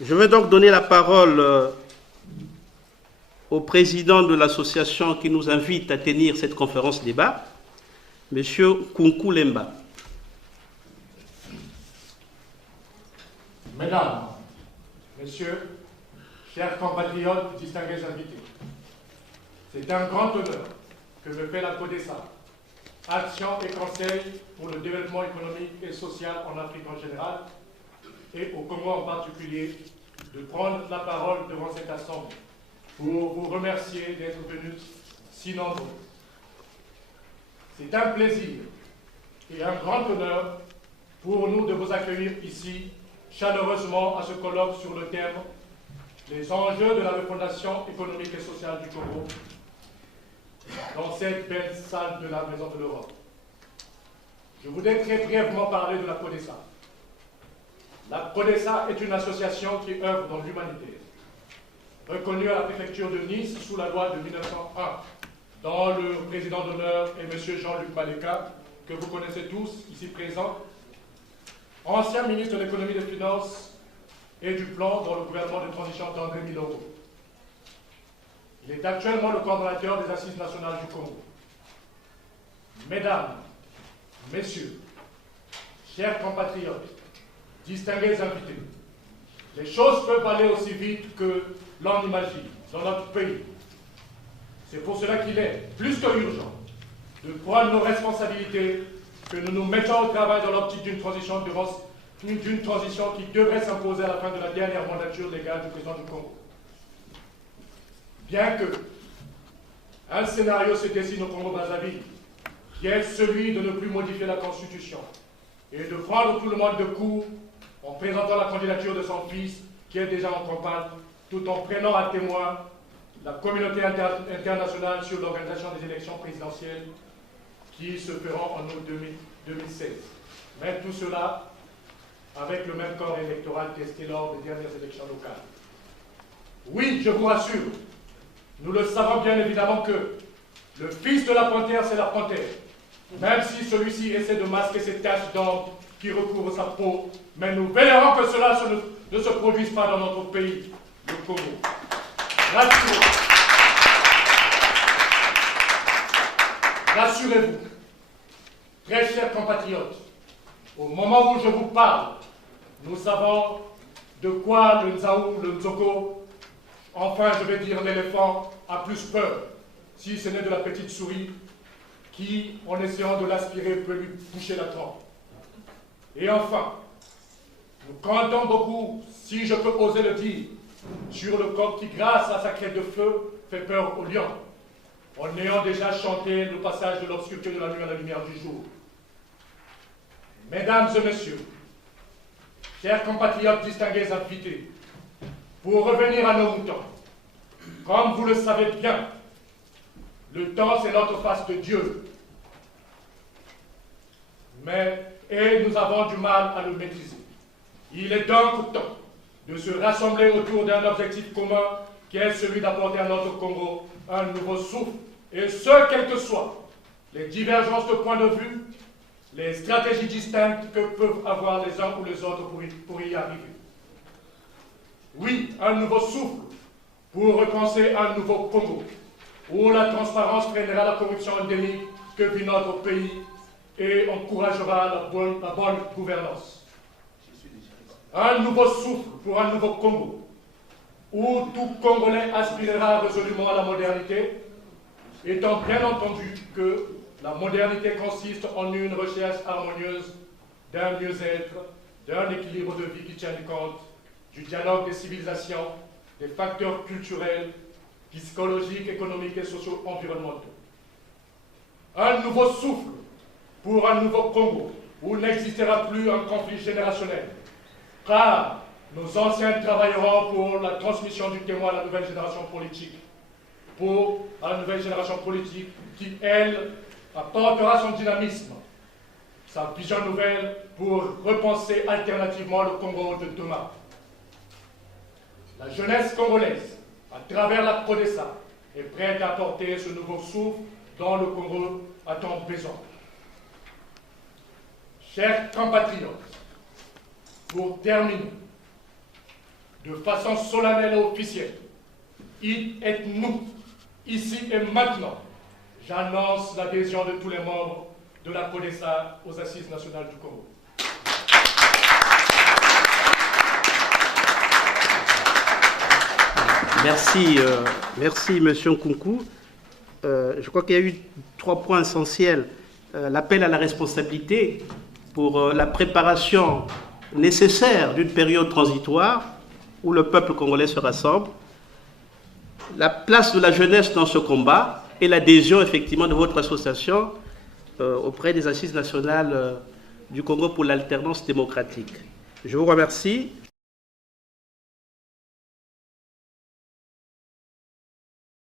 Je vais donc donner la parole au président de l'association qui nous invite à tenir cette conférence débat, M. Kunku Lemba. Mesdames, Messieurs, chers compatriotes, distingués invités, c'est un grand honneur que me fait la CODESA, Action et Conseil pour le développement économique et social en Afrique en général, et au Congo en particulier, de prendre la parole devant cette assemblée pour vous remercier d'être venus si nombreux. C'est un plaisir et un grand honneur pour nous de vous accueillir ici chaleureusement à ce colloque sur le thème « Les enjeux de la refondation économique et sociale du Congo » dans cette belle salle de la Maison de l'Europe. Je voudrais très brièvement parler de la CODESA. La CODESA est une association qui œuvre dans l'humanité, reconnue à la préfecture de Nice sous la loi de 1901, dont le président d'honneur est M. Jean-Luc Baleka, que vous connaissez tous ici présent, ancien ministre de l'économie et des finances et du plan dans le gouvernement de transition d'André Miloro. Il est actuellement le coordonnateur des Assises nationales du Congo. Mesdames, Messieurs, chers compatriotes, distingués invités, les choses peuvent aller aussi vite que l'on imagine dans notre pays. C'est pour cela qu'il est plus que urgent de prendre nos responsabilités, que nous nous mettons au travail dans l'optique d'une transition qui devrait s'imposer à la fin de la dernière mandature légale du président du Congo. Bien que un scénario se dessine au Congo-Brazzaville, qui est celui de ne plus modifier la Constitution et de prendre tout le monde de court en présentant la candidature de son fils, qui est déjà en campagne, tout en prenant à témoin la communauté internationale sur l'organisation des élections présidentielles qui se feront en août 2016. Mais tout cela avec le même corps électoral testé lors des dernières élections locales. Oui, je vous rassure, nous le savons bien évidemment que le fils de la panthère, c'est la panthère. Même si celui-ci essaie de masquer ses taches d'ombre qui recouvrent sa peau, mais nous veillerons que cela ne se produise pas dans notre pays, le Congo. Rassurez-vous. Rassurez-vous, très chers compatriotes, au moment où je vous parle, nous savons de quoi le Nzaou, le Nzoko, enfin je vais dire l'éléphant, a plus peur, si ce n'est de la petite souris qui, en essayant de l'aspirer, peut lui toucher la trempe. Et enfin, nous comptons beaucoup, si je peux oser le dire, sur le coq qui, grâce à sa crête de feu, fait peur au lion, en ayant déjà chanté le passage de l'obscurité de la nuit à la lumière du jour. Mesdames et messieurs, chers compatriotes distingués invités, pour revenir à nos moutons, comme vous le savez bien, le temps c'est notre face de Dieu. Et nous avons du mal à le maîtriser. Il est donc temps de se rassembler autour d'un objectif commun qui est celui d'apporter à notre Congo un nouveau souffle, et ce, quelles que soient les divergences de points de vue, les stratégies distinctes que peuvent avoir les uns ou les autres pour y arriver. Oui, un nouveau souffle pour repenser un nouveau Congo, où la transparence freinera la corruption endémique que vit notre pays et encouragera la bonne gouvernance. Un nouveau souffle pour un nouveau Congo, où tout Congolais aspirera résolument à la modernité, étant bien entendu que la modernité consiste en une recherche harmonieuse d'un mieux-être, d'un équilibre de vie qui tienne compte du dialogue des civilisations, des facteurs culturels, psychologiques, économiques et socio-environnementaux. Un nouveau souffle pour un nouveau Congo, où n'existera plus un conflit générationnel, car nos anciens travailleront pour la transmission du témoin à la nouvelle génération politique, qui, elle, apportera son dynamisme, sa vision nouvelle pour repenser alternativement le Congo de demain. La jeunesse congolaise, à travers la CODESA, est prête à apporter ce nouveau souffle dont le Congo a tant besoin. Chers compatriotes, pour terminer, de façon solennelle et officielle. Id et nous, ici et maintenant, j'annonce l'adhésion de tous les membres de la CODESA aux Assises nationales du Congo. Merci, M. Nkunku. Je crois qu'il y a eu 3 points essentiels. L'appel à la responsabilité pour la préparation nécessaire d'une période transitoire où le peuple congolais se rassemble, la place de la jeunesse dans ce combat et l'adhésion effectivement de votre association auprès des Assises nationales du Congo pour l'alternance démocratique. Je vous remercie.